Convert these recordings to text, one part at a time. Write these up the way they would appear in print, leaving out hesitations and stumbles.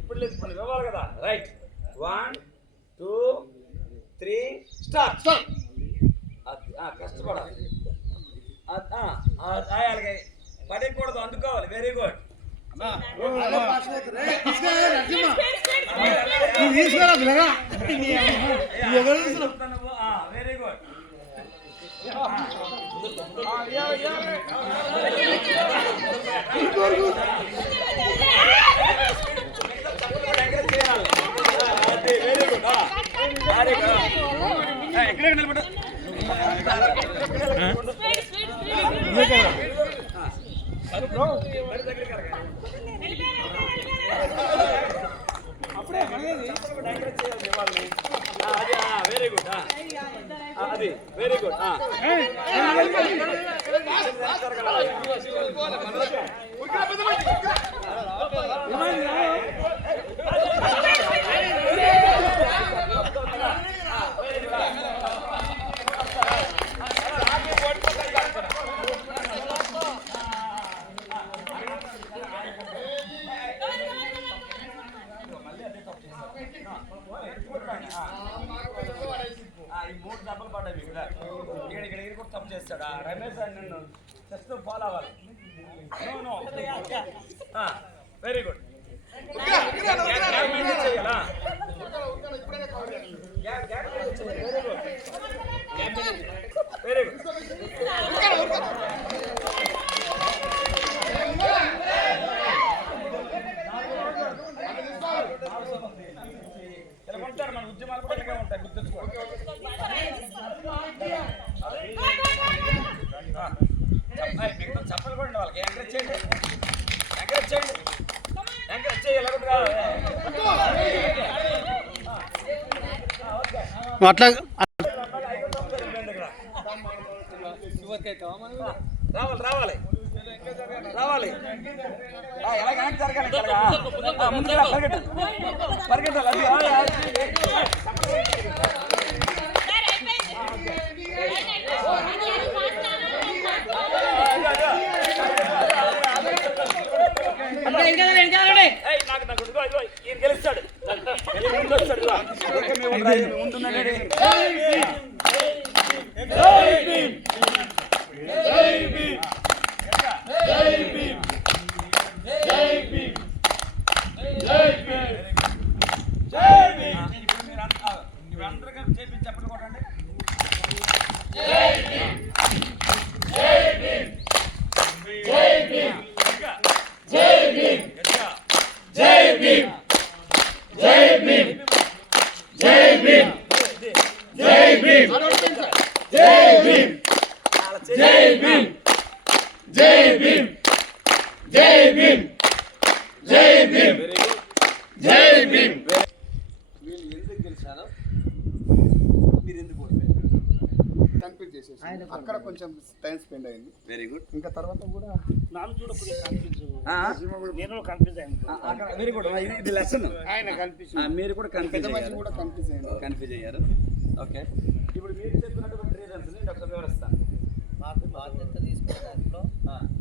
ఇప్పుడు లేదు, ఇప్పుడు ఇవ్వాలి కదా. Right, 1 2 3 start. కష్టపడాలి, అలాగే పడకూడదు, అందుకోవాలి. Very good. Very good. ఎక్కడ నిలబడు. అప్పుడే వెరీ గుడ్. అది వెరీ గుడ్. ఈ 3 దెబ్బలు పడ్డాయి ఇక్కడ. ఇక్కడ కూడా తప్పు చేస్తాడు రమేష్ అని. నన్ను జస్ట్ ఫాలో అవ్వాలి. Very good. Very good. ఇలా ఉంటారు మన ఉద్యమాలు కూడా ఇలాగే ఉంటాయి, గుర్తుంచుకోండి. మిగతా చెప్పలు కూడా వాళ్ళకి ఎంకరేజ్ చేయండి, ఎంకరేజ్ చేయండి, ఎంకరేజ్ చేయాలి. అట్లా రావాలి రావాలి రావాలి. ఎలా కనెక్ట్ జరగాలి, ముందుగా పరిగెట్టాలి, పరిగెట్టాలి. ఈయన గెలుస్తాడు, ముందు వస్తాడు. ముందున్నాడు. అందరూ చేపించి చెప్పలు కొట్టండి. అక్కడ కొంచెం టైం స్పెండ్ అయింది. Very good. ఇంకా తర్వాత కూడా వెరీ గుడ్. ఇది లెసన్. ఆయన కన్ఫ్యూజ్, మీరు కూడా కన్ఫ్యూజ్ కన్ఫ్యూజ్ అయ్యారు. ఓకే, ఇప్పుడు మీరు చెప్పినటువంటి రీజన్స్ నేను ఒకసారి వివరిస్తాను. మాకు బాధ్యత తీసుకునే దాంట్లో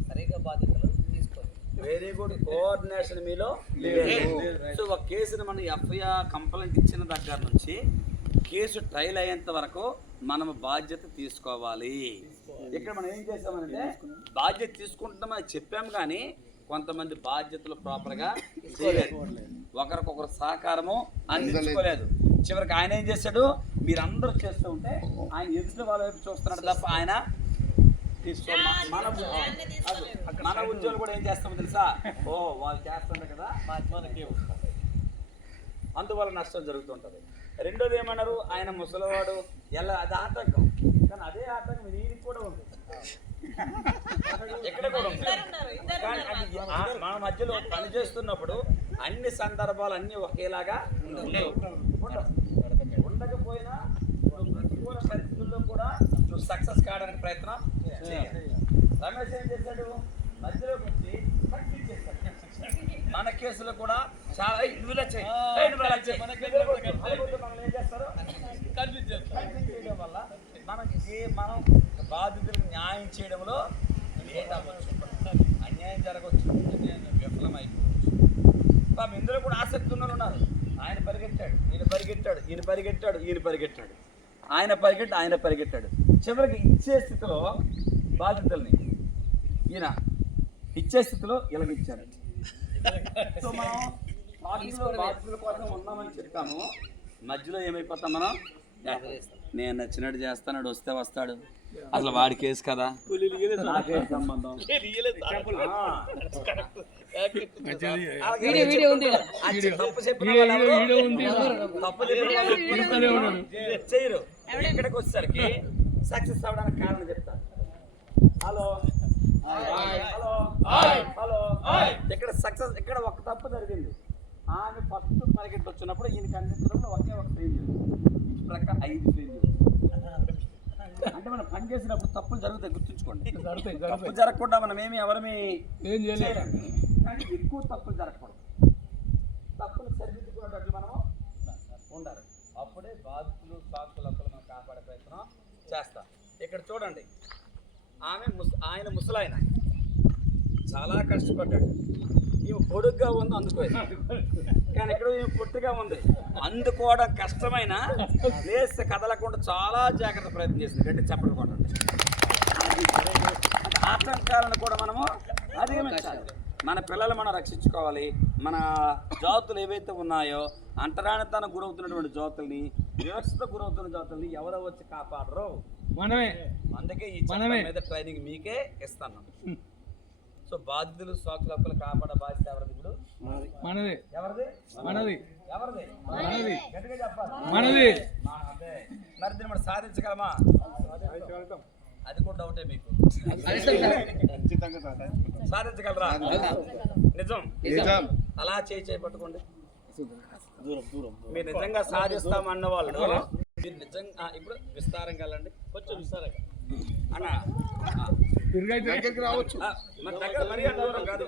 సరిగ్గా బాధ్యతలు తీసుకోవాలి. Very good. కోఆర్డినేషన్ మీలో లేదు. సో ఒక కేసుని మనం ఎఫ్ఐఆర్ కంప్లైంట్ ఇచ్చిన దగ్గర నుంచి కేసు ట్రయల్ అయ్యేంత వరకు మనం బాధ్యత తీసుకోవాలి. ఇక్కడ మనం ఏం చేసామనంటే బాధ్యత తీసుకుంటామని చెప్పాము, కానీ కొంతమంది బాధ్యతలు ప్రాపర్గా చేయలేదు, ఒకరికొకరు సహకారము అందించుకోలేదు. చివరికి ఆయన ఏం చేశాడు, మీరందరూ చేస్తూ ఉంటే ఆయన ఎదుటి వాళ్ళ వైపు చూస్తున్నాడు తప్ప ఆయన మన ఉద్యోగులు కూడా ఏం చేస్తామో తెలుసా, వాళ్ళు చేస్తున్నారు కదా మనకే వస్తారు, అందువల్ల నష్టం జరుగుతుంటుంది. రెండోది ఏమన్నారు, ఆయన ముసలివాడు ఎలా, అది ఆటంకం. కానీ అదే ఆటంకం దీనికి కూడా ఉంది, ఎక్కడ కూడా ఉంది. కానీ అది మన మధ్యలో పనిచేస్తున్నప్పుడు అన్ని సందర్భాలు అన్నీ ఒకేలాగా ఉండకపోయినా ప్రతికూల పరిస్థితుల్లో కూడా నువ్వు సక్సెస్ కావడానికి ప్రయత్నం చేయాలి. రమేష్ ఏం చేశాడు, మధ్యలోకి వచ్చి కంప్లీట్ చేశాడు. మన కేసులో కూడా చాలా మనం ఏం చేస్తారు, కంప్లీట్ చేయడం వల్ల మనం బాధితులకు న్యాయం చేయడంలో లేట్ అవ్వచ్చు. అన్యాయం జరగవచ్చు, విఫలమైపోవచ్చు. పాపం ఇందులో కూడా ఆసక్తి ఉన్న వాళ్ళు ఉన్నారు. ఆయన పరిగెత్తాడు, ఈయన పరిగెత్తాడు, ఈయన పరిగెట్టాడు, ఈయన పరిగెట్టాడు, ఆయన పరిగెట్టాడు. చివరికి ఇచ్చే స్థితిలో బాధ్యతల్ని ఈయన ఇచ్చే స్థితిలో ఇలాగిచ్చారు. సో మనం బాధ్యతల కోసం ఉన్నామని చెప్తాము, మధ్యలో ఏమైపోతాం మనం? నేను నచ్చినట్టు చేస్తాడు, వస్తే వస్తాడు, అసలు వాడి కేసు కదా, నాకేం సంబంధం. తప్పు చెప్పిన తప్పు చేయరు. ఇక్కడికి వచ్చేసరికి సక్సెస్ అవడానికి కారణం చెప్తారు. హలో హలో హలో, ఇక్కడ సక్సెస్, ఇక్కడ ఒక తప్పు జరిగింది. ఆమె ఫస్ట్ పరిగెత్తి వచ్చినప్పుడు ఈయన కనిపించడంలో ఒకే ఒక ఫెయిల్యూర్, ప్రక్క 5 ఫెయిల్యూర్. అంటే మనం పని చేసినప్పుడు తప్పులు జరుగుతాయి, గుర్తుంచుకోండి. తప్పు జరగకుండా మనం ఎవరిని ఏం చేయలేము, కానీ ఎక్కువ తప్పులు జరగకూడదు. తప్పులు సరిదిద్దుకునేటట్లు మనము ఉండాలి. అప్పుడే బాధితులు సాక్షులు మనం కాపాడే ప్రయత్నం చేస్తాం. ఇక్కడ చూడండి, ఆయన ముసలాయన చాలా కష్టపడ్డాడు. ఈమె పొడుగ్గా ఉంది, అందుకోలేదు. కానీ ఇక్కడ ఈమె పొట్టుగా ఉంది, అందుకోవడం కష్టమైన ప్లేస్ కదలకుండా చాలా జాగ్రత్త ప్రయత్నం చేసింది. గట్టి చప్పట్లు కొట్టండి. ఆటంకాలను కూడా మనము అధిగమించాలి. మన పిల్లలు మనం రక్షించుకోవాలి. మన జాతులు ఏవైతే ఉన్నాయో, అంటరానితనం గురవుతున్నటువంటి జాతుల్ని, వ్యవస్థ గురవుతున్న జాతుల్ని ఎవరో వచ్చి కాపాడరు, మనమే. అందుకే ఈ చట్టం మీద ట్రైనింగ్ మీకే ఇస్తాను. సో బాధ్యులు సాక్షుల హక్కులు కాపాడే బాధ్యత ఎవరిది? ఇప్పుడు మనది. ఎవరిది? మనది. ఎవరిది? మనది. గట్టిగా చెప్పాలి, మనది. మరి దీన్ని మనం సాధించగలమా? అది కూడా డౌటే మీకు. సాధించగలరా? నిజం. అలా చేయి పట్టుకోండి. మీరు నిజంగా సాధిస్తామన్న వాళ్ళు మీరు నిజంగా ఇప్పుడు విస్తారంగా వెళ్ళండి, కొంచెం విస్తారంగా అన్న దగ్గరికి రావచ్చు. మన దగ్గర మరీ దూరం కాదు.